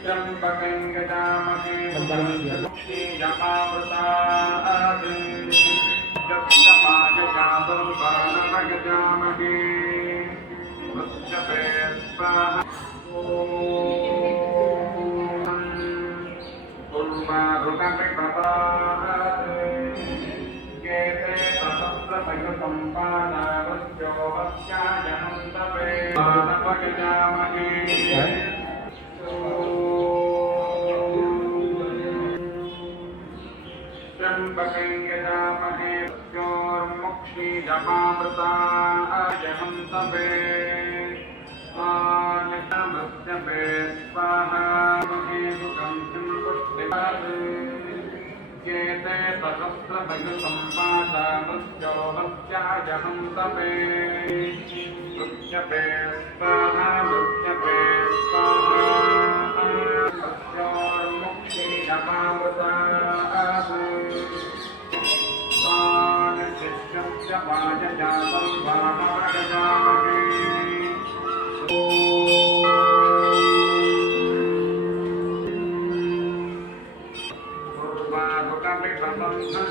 त्र्यम्बकं गजामहे क्षीरमावृतात् गजामहे मृत्यपे स्वाहा केते त्र्यम्बकं मृत्योर्मुक्षीजमामृता जहन्तवे आनितमृत्यपे स्वाहा महे सुखं किं पुष्टिपात् केते सहस्रभगसम्पादा मृत्यो हत्याजहन्तवे मृत्यपे स्वाहा मृत्यपे स्वाहा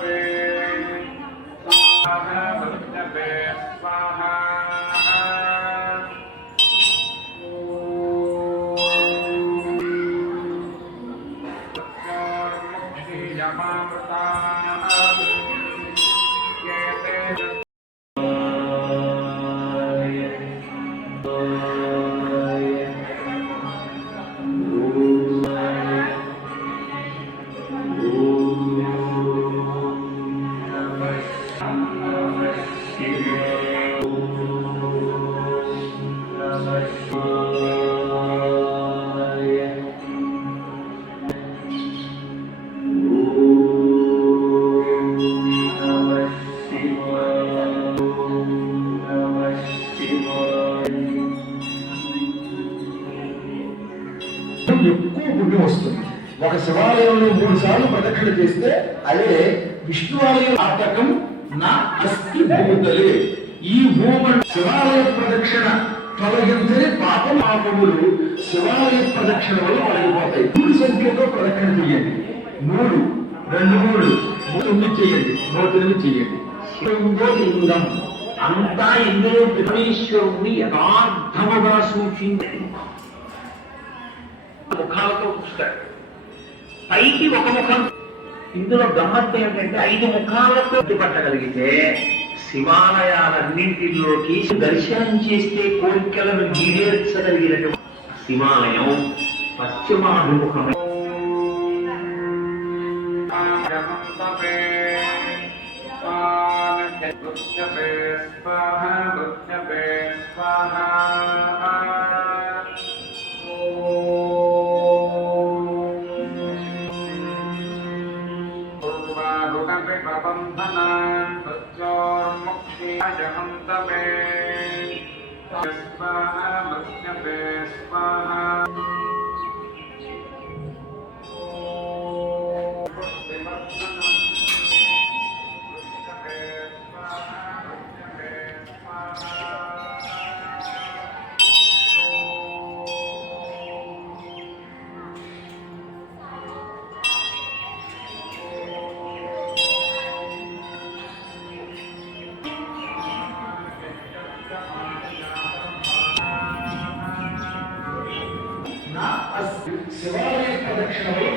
เมสาหะบุญเมสาหะ పుణ్యం వస్తుంది. ఒక శివాలయంలో మూడు సార్లు ప్రదక్షిణ చేస్తే అదే విష్ణు ఆలయం ఆటకం నా అస్థి భూతలే. ఈ భూమ శివాలయ ప్రదక్షిణ తొలగించని పాప పాపములు శివాలయ ప్రదక్షిణ వల్ల తొలగిపోతాయి. మూడు సంఖ్యతో ప్రదక్షిణ చేయండి. మూడు రెండు మూడు తొమ్మిది చేయండి. నూట ఎనిమిది చేయండి. లింగం. అంతా ఇందులో పరమేశ్వరుణ్ణి యథార్థముగా సూచించండి ముఖాలతో చూస్తాడు పైకి ఒక ముఖం ఇందులో గమ్మత్తు ఏమిటంటే ఐదు ముఖాలతో పట్టగలిగితే శివాలయాలన్నింటిలోకి దర్శనం చేస్తే కోరికలను నెరవేర్చగలిగినటువంటి శివాలయం పశ్చిమాభిముఖం. జహంతవే మృత్యపే స్వాహ మృత్యపే స్వాహ. మృత్యోర్ముక్షీజహంతవే స్వాహ మృత్యపే స్వాహ శివాలయ ప్రదక్షిణ వల్ల